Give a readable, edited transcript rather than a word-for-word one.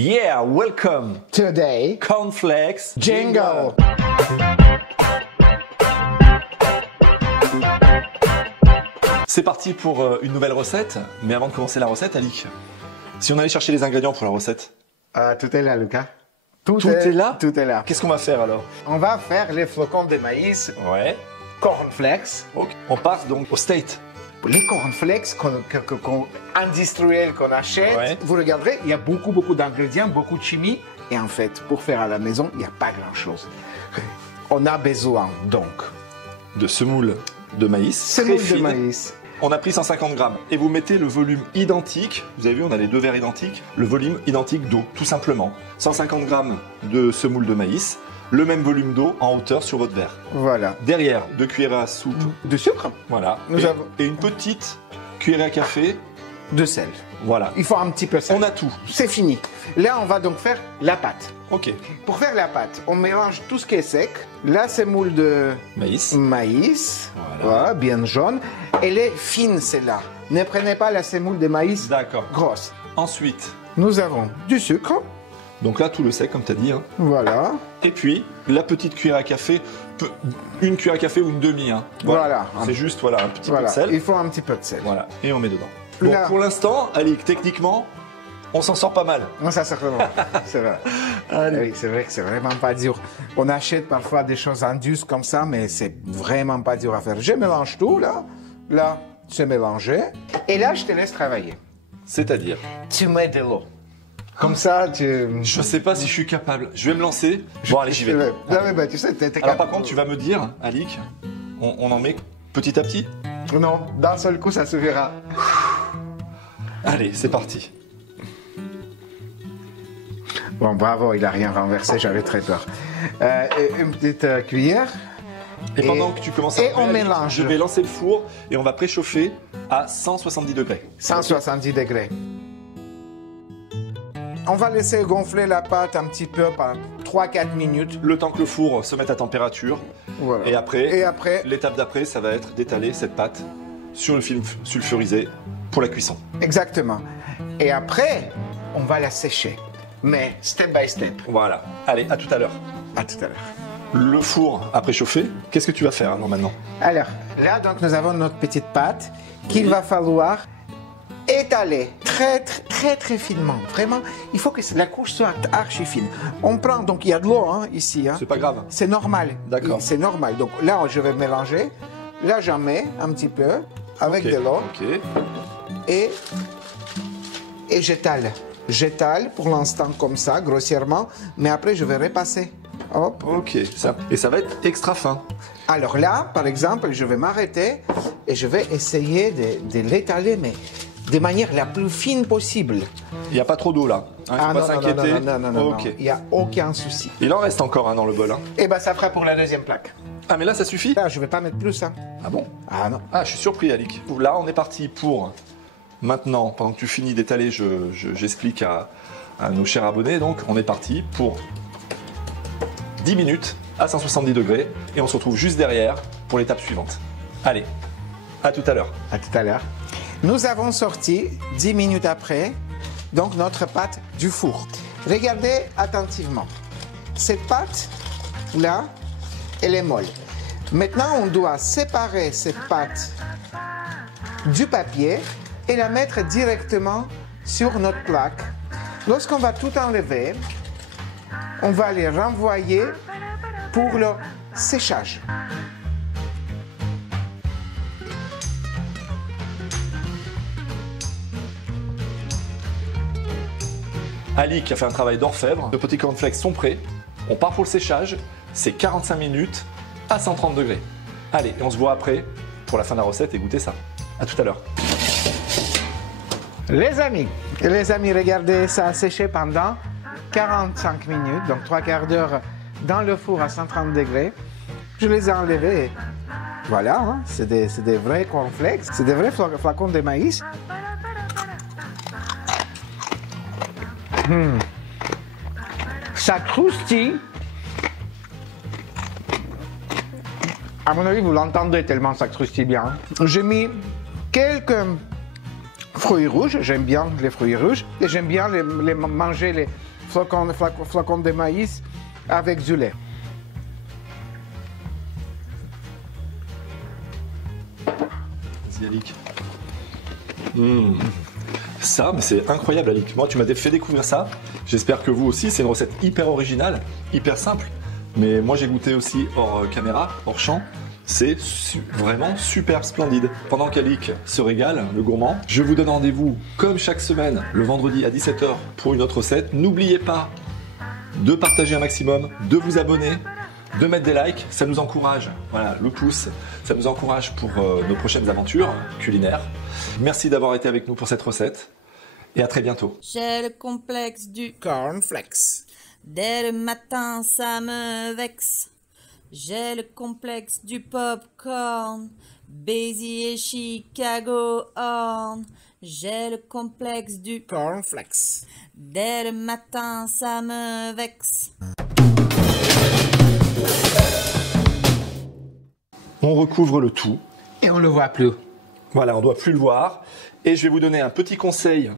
Yeah, welcome Today, Cornflakes jingle. C'est parti pour une nouvelle recette, mais avant de commencer la recette, Alix, si on allait chercher les ingrédients pour la recette. Tout est là, Lucas. Tout est là. Tout est là. Qu'est-ce qu'on va faire alors? On va faire les flocons de maïs Ouais. cornflakes. Ok. On part donc au state. Les cornflakes industriels qu'on achète, Ouais. vous regarderez, il y a beaucoup d'ingrédients, beaucoup de chimie. Et en fait, pour faire à la maison, il n'y a pas grand-chose. On a besoin donc De semoule de maïs. semoule très de fine. maïs. On a pris 150 grammes et vous mettez le volume identique. Vous avez vu, on a les deux verres identiques. Le volume identique d'eau, tout simplement. 150 grammes de semoule de maïs, le même volume d'eau en hauteur sur votre verre. Voilà. Derrière, 2 cuillères à soupe. De sucre, Voilà. Nous avons- Et une petite cuillère à café. de sel. Voilà. Il faut un petit peu de sel. On a tout. C'est fini. Là, on va donc faire la pâte. Ok. Pour faire la pâte, on mélange tout ce qui est sec. La semoule de Maïs. maïs, Voilà. bien jaune. Elle est fine, celle-là. Ne prenez pas la semoule de maïs D'accord. grosse. Ensuite, Nous avons du sucre, donc là, tout le sec, comme tu as dit. Hein. voilà. Et puis, la petite cuillère à café, une cuillère à café ou une demi. Hein. Voilà. C'est juste voilà, un petit Voilà, peu de sel. il faut un petit peu de sel. Voilà. Et on met dedans. Bon, Là. pour l'instant, Alix, techniquement, on s'en sort pas mal. Non, ça, c'est vraiment. C'est vrai. Oui, c'est vrai que c'est vraiment pas dur. On achète parfois des choses indus comme ça, mais c'est vraiment pas dur à faire. Je mélange tout, là. Là, c'est mélangé. Et là, je te laisse travailler. C'est-à-dire, Tu mets de l'eau. Comme ça, tu... je sais pas si je suis capable. Je vais me lancer. Bon, allez, j'y vais. Non, mais bah, tu sais, t'es Alors, par capable. contre, tu vas me dire, Alix, on en met petit à petit. Non, d'un seul coup, ça suffira. Allez, c'est parti. Bon, bravo, il a rien renversé, j'avais très peur. Une petite cuillère. Et pendant que tu commences à et préparer, on mélange. je vais lancer le four et on va préchauffer à 170 degrés. 170 degrés. On va laisser gonfler la pâte un petit peu par 3-4 minutes. Le temps que le four se mette à température. Voilà. Et après, Et l'étape d'après, ça va être d'étaler cette pâte sur le film sulfurisé pour la cuisson. Exactement. Et après, on va la sécher. Mais step by step. Voilà. Allez, à tout à l'heure. À tout à l'heure. Le four a préchauffé. Qu'est-ce que tu vas faire alors maintenant? Alors, là, donc, nous avons notre petite pâte qu'il va falloir étaler très finement. Vraiment, il faut que la couche soit archi fine. On prend, donc il y a de l'eau hein, ici. Hein. C'est pas grave. C'est normal. D'accord. C'est normal. Donc là, je vais mélanger. Là, j'en mets un petit peu avec Ok. de l'eau Ok. et j'étale. J'étale pour l'instant comme ça, grossièrement, mais après, je vais repasser. Hop. Ok. Et ça va être extra fin. Alors là, par exemple, je vais m'arrêter et je vais essayer de l'étaler, mais de manière la plus fine possible. Il n'y a pas trop d'eau là. Hein, faut pas s'inquiéter. non, Ok. il n'y a aucun souci. Il en reste encore un dans le bol. Hein. Et bien, ça fera pour la deuxième plaque. Ah mais là ça suffit? Là, je ne vais pas mettre plus, hein. Ah bon? Ah non. Ah, je suis surpris, Alix. Là, on est parti pour... Maintenant, pendant que tu finis d'étaler, j'explique à nos chers abonnés. Donc, on est parti pour 10 minutes à 170 degrés. Et on se retrouve juste derrière pour l'étape suivante. Allez, à tout à l'heure. À tout à l'heure. Nous avons sorti 10 minutes après, donc notre pâte du four. Regardez attentivement. Cette pâte-là, elle est molle. Maintenant, on doit séparer cette pâte du papier et la mettre directement sur notre plaque. Lorsqu'on va tout enlever, on va les renvoyer pour le séchage. Ali qui a fait un travail d'orfèvre. Nos petits cornflakes sont prêts. On part pour le séchage. C'est 45 minutes à 130 degrés. Allez, et on se voit après pour la fin de la recette et goûter ça. À tout à l'heure. Les amis, regardez, ça a séché pendant 45 minutes, donc 3/4 d'heure dans le four à 130 degrés. Je les ai enlevés. Et voilà, hein, c'est des vrais cornflakes, c'est des vrais flacons de maïs. Ça croustille. À mon avis, vous l'entendez tellement ça croustille bien. J'ai mis quelques fruits rouges, j'aime bien les fruits rouges. Et j'aime bien manger les flocons de maïs avec du lait. Vas-y, Alix. Ça, mais c'est incroyable, Alix. Moi, tu m'as fait découvrir ça. J'espère que vous aussi. C'est une recette hyper originale, hyper simple. Mais moi, j'ai goûté aussi hors caméra, hors champ. C'est vraiment super splendide. Pendant qu'Alix se régale, le gourmand, je vous donne rendez-vous, comme chaque semaine, le vendredi à 17 h pour une autre recette. N'oubliez pas de partager un maximum, de vous abonner, de mettre des likes, ça nous encourage. Voilà, le pouce, ça nous encourage pour nos prochaines aventures culinaires. Merci d'avoir été avec nous pour cette recette et à très bientôt. J'ai le complexe du Cornflakes. dès le matin, ça me vexe. J'ai le complexe du popcorn, Béziers et Chicago Horn. J'ai le complexe du Cornflakes. dès le matin, ça me vexe. On recouvre le tout. Et on ne le voit plus. Voilà, on ne doit plus le voir. Et je vais vous donner un petit conseil